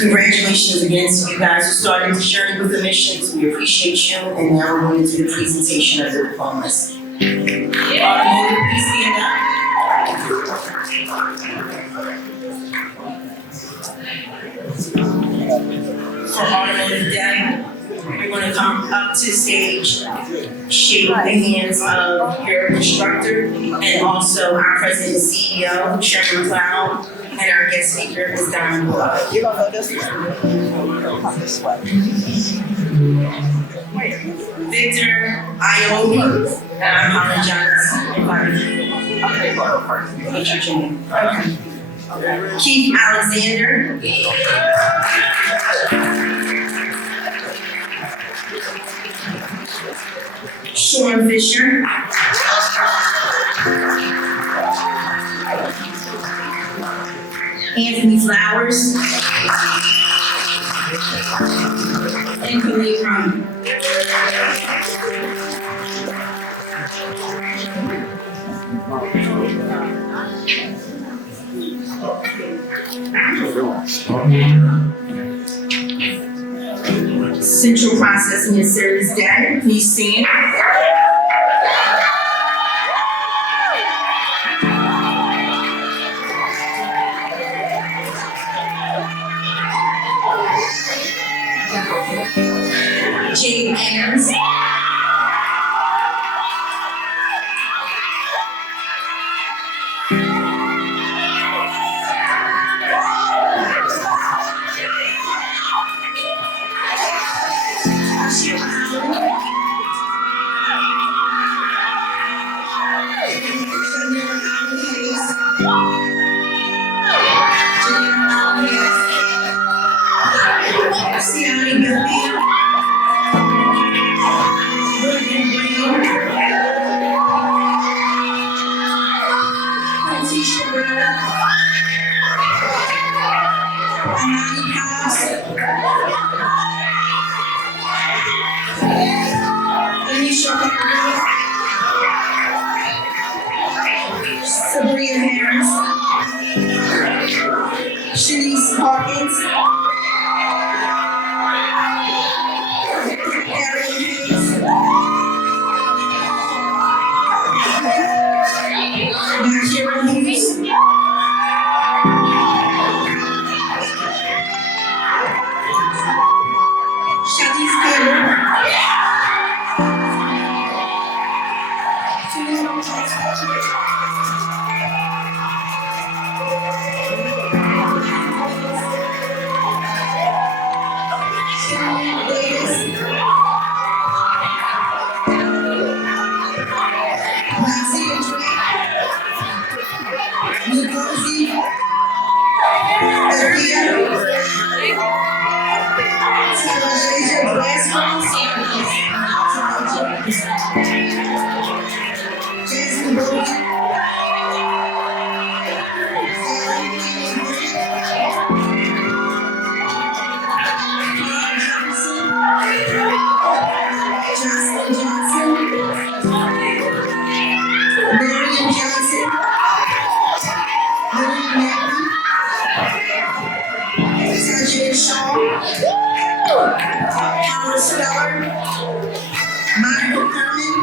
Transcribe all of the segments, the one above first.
Congratulations again to you guys who started this journey with the missions. We appreciate you, and now we're going to do the presentation of the diplomas. Automotive, please stand up. For Automotive Day, we're going to come up to the stage, shake the hands of your instructor, and also our President and CEO, Sherman McLeod, and our guest speaker is Don Below. You're going to go this way. Come this way. Victor Iobi, and I apologize if I butchered your name. Okay. Keith Alexander. Sean Fisher. Anthony Flowers. And Khalid Ryan. Central Processing and Service Data, please stand. Jane Ayers. Sabrina Harris, Shanice Hawkins, Aaron Hayes, Nakira Hughes, Shanice Campbell, Michael Blakely,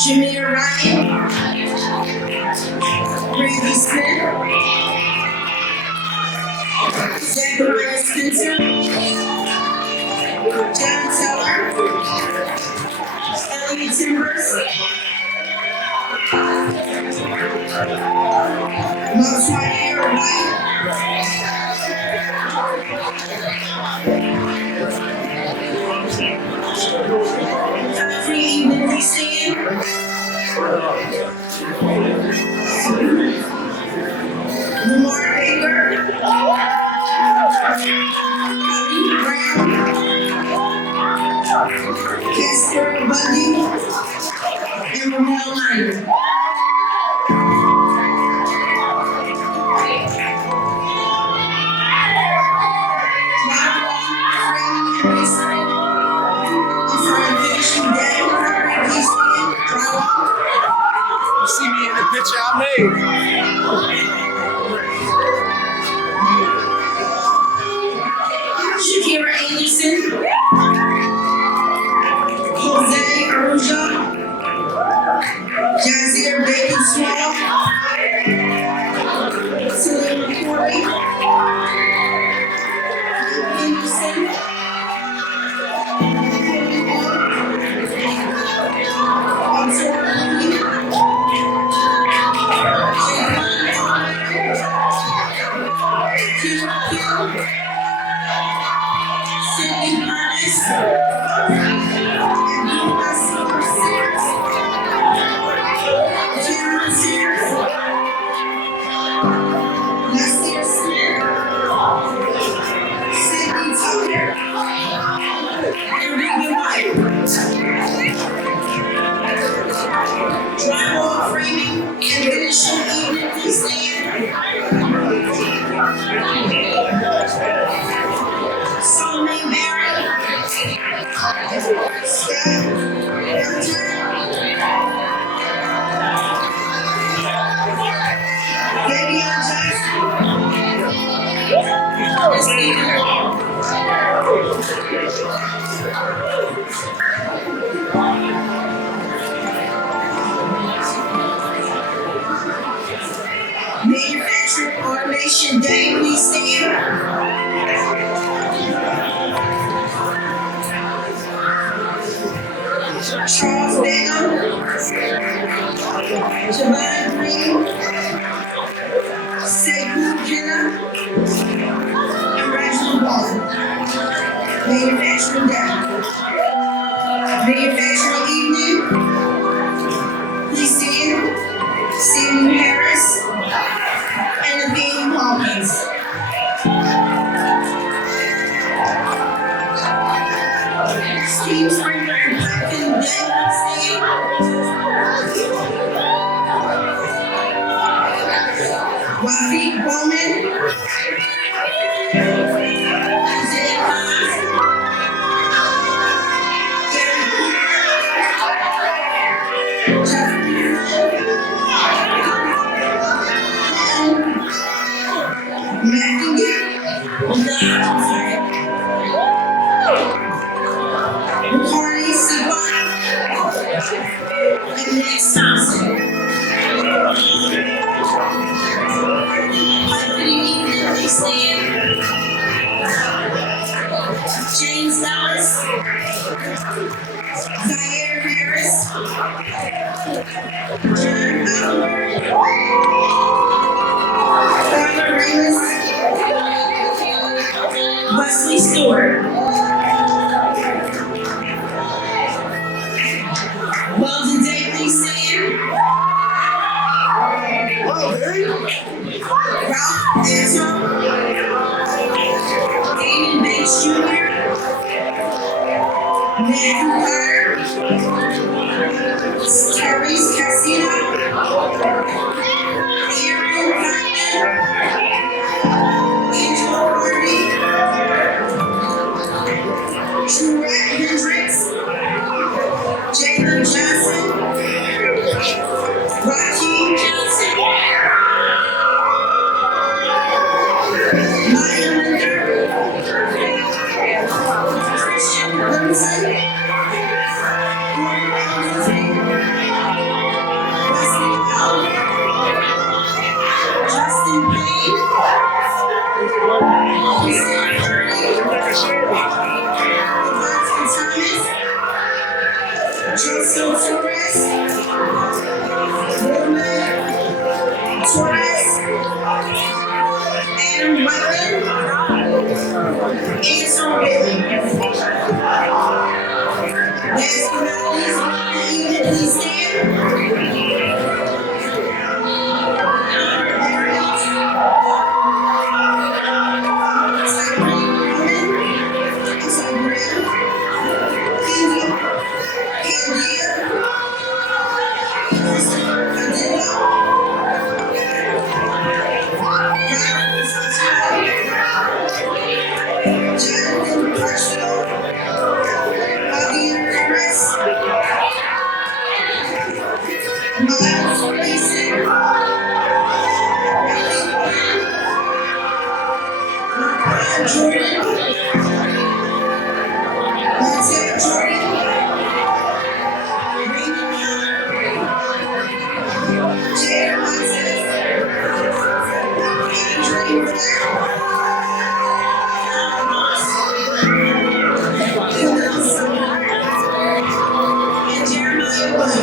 Jameer Ryan, Randy Smith, Zachariah Spencer, John Teller, Elliot Timbers, Montfire White, Godfrey Evening Lamar Baker, Cody Brown, Casper Bundy, and Ramel Knight. Drywall, framing, and masonry. And for our finishing day, please stand. Drywall. You see me in the picture I made. Shakira Anderson, Jose Arujo, Jazir Bacon Small, Celine McCory, Anderson, Corey Wall, Arthur Lee, Jay Hunt, Sydney Honest, and Lucas Sears, Cameron Sears, Nasir Smith, Sydney Tucker, and Ruben White. Drywall framing and finishing evening, please stand. Solomon Barrett, Scott Hunter, Davion Jackson, and Stephen Hall. Manufacturing Automation Day, please stand. Charles Bingham, Javon Green, Sekou Kenna, and Reginald Walton. Manufacturing Day. Manufacturing Evening, please stand. Samuel Harris, and Nathaniel Hawkins. Steve Springer and Plankton Day, stand. Wafik Bowman, Isaiah Haas, Gary Cooper, Jeffrey Matthew McCarty Sabah, and Max Thompson. Opening evening, please stand. James Ellis, Zaire Harris, John Oliver, Tyler Remus, Wesley Stewart. Welding Day, please stand. Ralph Anton, Damon Bates Jr., Matthew Carter, Tyrese Casino, Aaron Cotton, Angela Hardy, Truett Hendricks, Jalen Johnson, Raheem Johnson, Maya Linder, Christian Clemson, Justin Torres, Roman Torres, and Welding Training. Please stand. And Jeremiah